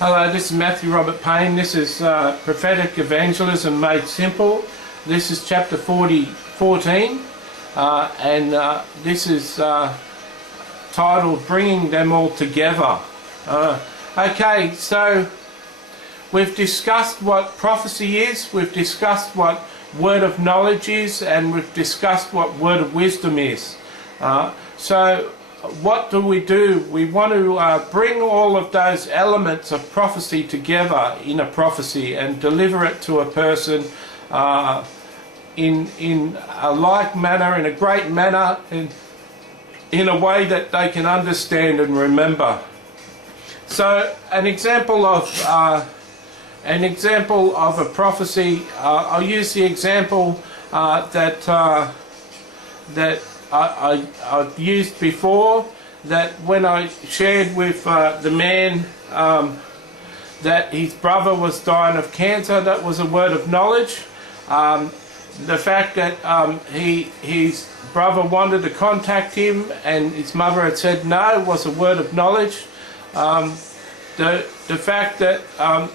Hello, this is Matthew Robert Payne. This is Prophetic Evangelism Made Simple. This is chapter 14, and this is titled Bringing Them All Together. Okay, so we've discussed what prophecy is, we've discussed what word of knowledge is, and we've discussed what word of wisdom is. So what do? We want to bring all of those elements of prophecy together in a prophecy and deliver it to a person in a like manner, in a great manner, and in a way that they can understand and remember. So an example of a prophecy, I'll use the example that I've used before, that when I shared with the man that his brother was dying of cancer, that was a word of knowledge. The fact that his brother wanted to contact him and his mother had said no was a word of knowledge. The fact that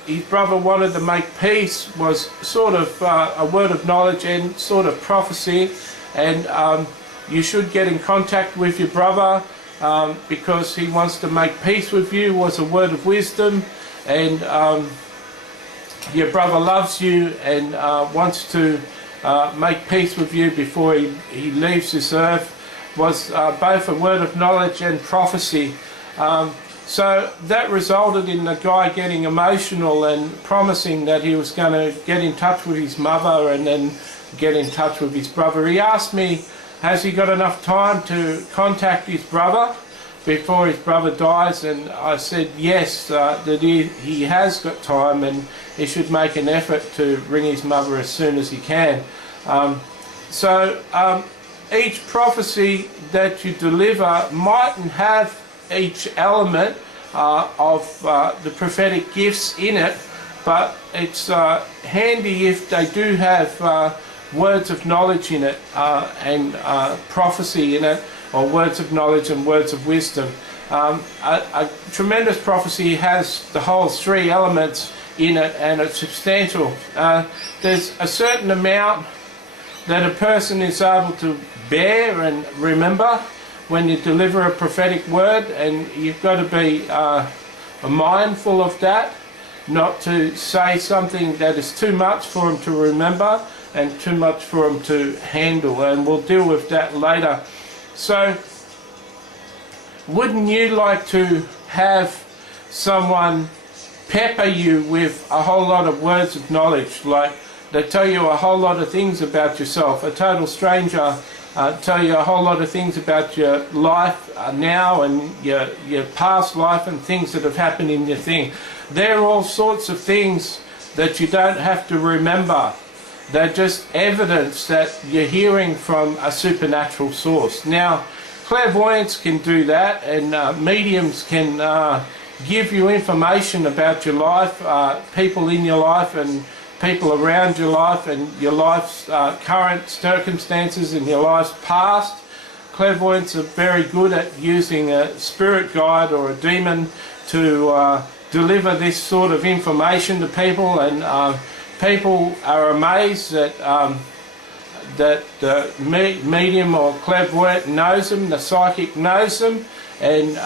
his brother wanted to make peace was sort of a word of knowledge and sort of prophecy. And you should get in contact with your brother because he wants to make peace with you was a word of wisdom. And your brother loves you and wants to make peace with you before he leaves this earth was both a word of knowledge and prophecy. So that resulted in the guy getting emotional and promising that he was going to get in touch with his mother and then get in touch with his brother. He asked me, has he got enough time to contact his brother before his brother dies? And I said yes, that he has got time and he should make an effort to ring his mother as soon as he can. Each prophecy that you deliver mightn't have each element of the prophetic gifts in it, but it's handy if they do have words of knowledge in it and prophecy in it, or words of knowledge and words of wisdom. A tremendous prophecy has the whole three elements in it, and it's substantial. There's a certain amount that a person is able to bear and remember when you deliver a prophetic word, and you've got to be mindful of that, not to say something that is too much for him to remember and too much for him to handle, and we'll deal with that later. So wouldn't you like to have someone pepper you with a whole lot of words of knowledge, like they tell you a whole lot of things about yourself? A total stranger tell you a whole lot of things about your life now and your past life and things that have happened in your thing. They're all sorts of things that you don't have to remember. They're just evidence that you're hearing from a supernatural source. Now, clairvoyants can do that, and mediums can give you information about your life, people in your life and people around your life, and your life's current circumstances and your life's past. Clairvoyants are very good at using a spirit guide or a demon to deliver this sort of information to people, and people are amazed that the medium or clairvoyant knows them, the psychic knows them, and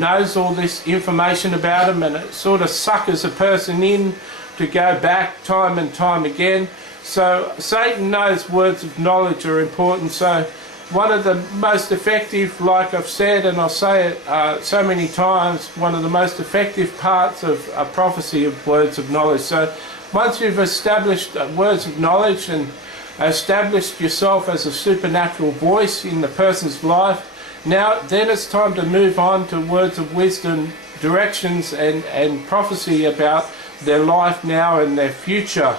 knows all this information about them, and it sort of suckers a person in to go back time and time again. So Satan knows words of knowledge are important. So one of the most effective, like I've said, and I'll say it so many times, one of the most effective parts of a prophecy of words of knowledge. So once you've established words of knowledge and established yourself as a supernatural voice in the person's life, then it's time to move on to words of wisdom, directions and prophecy about their life now and their future.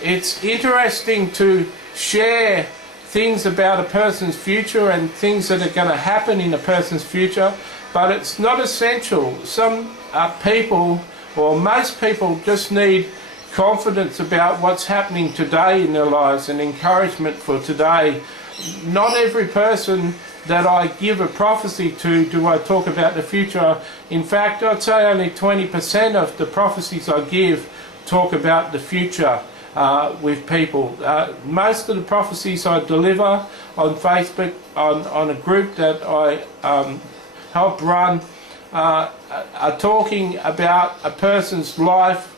It's interesting to share things about a person's future and things that are going to happen in a person's future, but it's not essential. Some people, or most people, just need confidence about what's happening today in their lives and encouragement for today. Not every person that I give a prophecy to do I talk about the future. In fact, I'd say only 20% of the prophecies I give talk about the future with people. Most of the prophecies I deliver on Facebook, on a group that I help run, are talking about a person's life,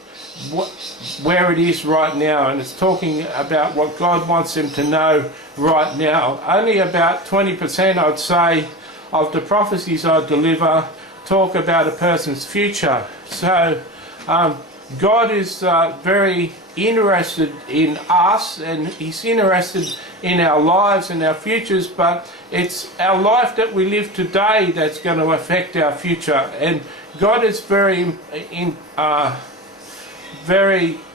where it is right now, and it's talking about what God wants them to know right now. Only about 20%, I'd say, of the prophecies I deliver talk about a person's future. So God is very interested in us, and He's interested in our lives and our futures, but it's our life that we live today that's going to affect our future. And God is very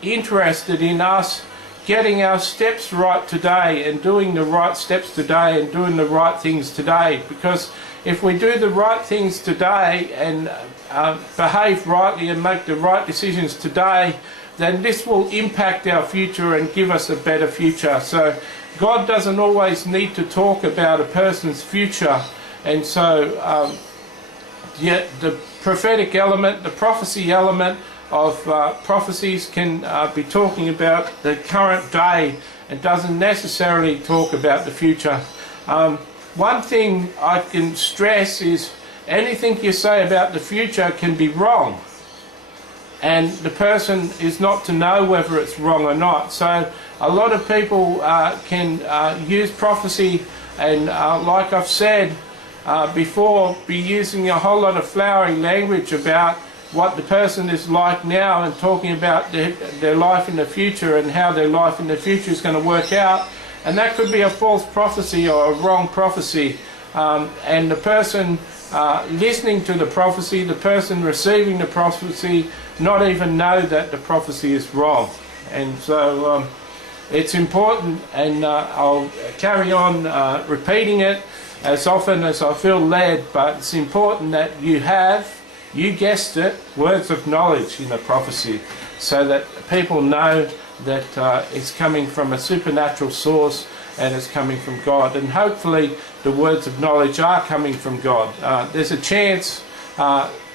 interested in us getting our steps right today and doing the right steps today and doing the right things today, because if we do the right things today and behave rightly and make the right decisions today, then this will impact our future and give us a better future. So God doesn't always need to talk about a person's future, and so yet the prophetic element, the prophecy element of prophecies can be talking about the current day and doesn't necessarily talk about the future. One thing I can stress is anything you say about the future can be wrong, and the person is not to know whether it's wrong or not. So a lot of people can use prophecy and like I've said before, be using a whole lot of flowery language about what the person is like now and talking about their life in the future and how their life in the future is going to work out. And that could be a false prophecy or a wrong prophecy. And the person listening to the prophecy, the person receiving the prophecy, not even know that the prophecy is wrong. And so it's important, and I'll carry on repeating it as often as I feel led, but it's important that you guessed it, words of knowledge in the prophecy, so that people know that it's coming from a supernatural source and it's coming from God. And hopefully the words of knowledge are coming from God. There's a chance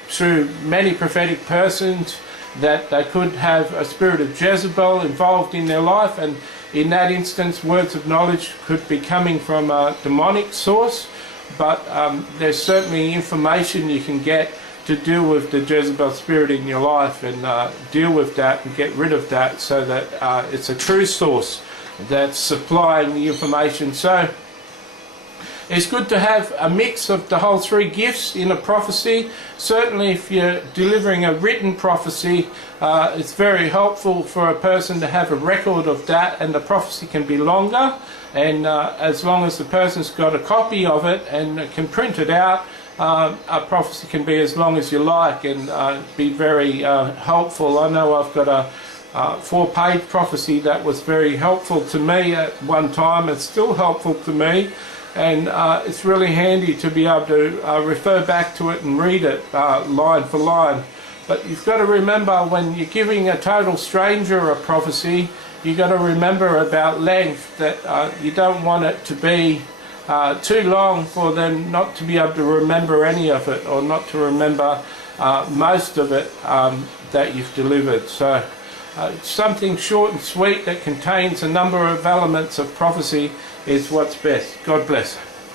through many prophetic persons that they could have a spirit of Jezebel involved in their life, and in that instance words of knowledge could be coming from a demonic source, but there's certainly information you can get to deal with the Jezebel spirit in your life and deal with that and get rid of that, so that it's a true source that's supplying the information. So it's good to have a mix of the whole three gifts in a prophecy. Certainly if you're delivering a written prophecy, it's very helpful for a person to have a record of that, and the prophecy can be longer, and as long as the person's got a copy of it and can print it out, a prophecy can be as long as you like and be very helpful. I know I've got a 4-page prophecy that was very helpful to me at one time. It's still helpful to me, and it's really handy to be able to refer back to it and read it line for line. But you've got to remember, when you're giving a total stranger a prophecy, you've got to remember about length, that you don't want it to be too long for them not to be able to remember any of it, or not to remember most of it that you've delivered. So something short and sweet that contains a number of elements of prophecy is what's best. God bless.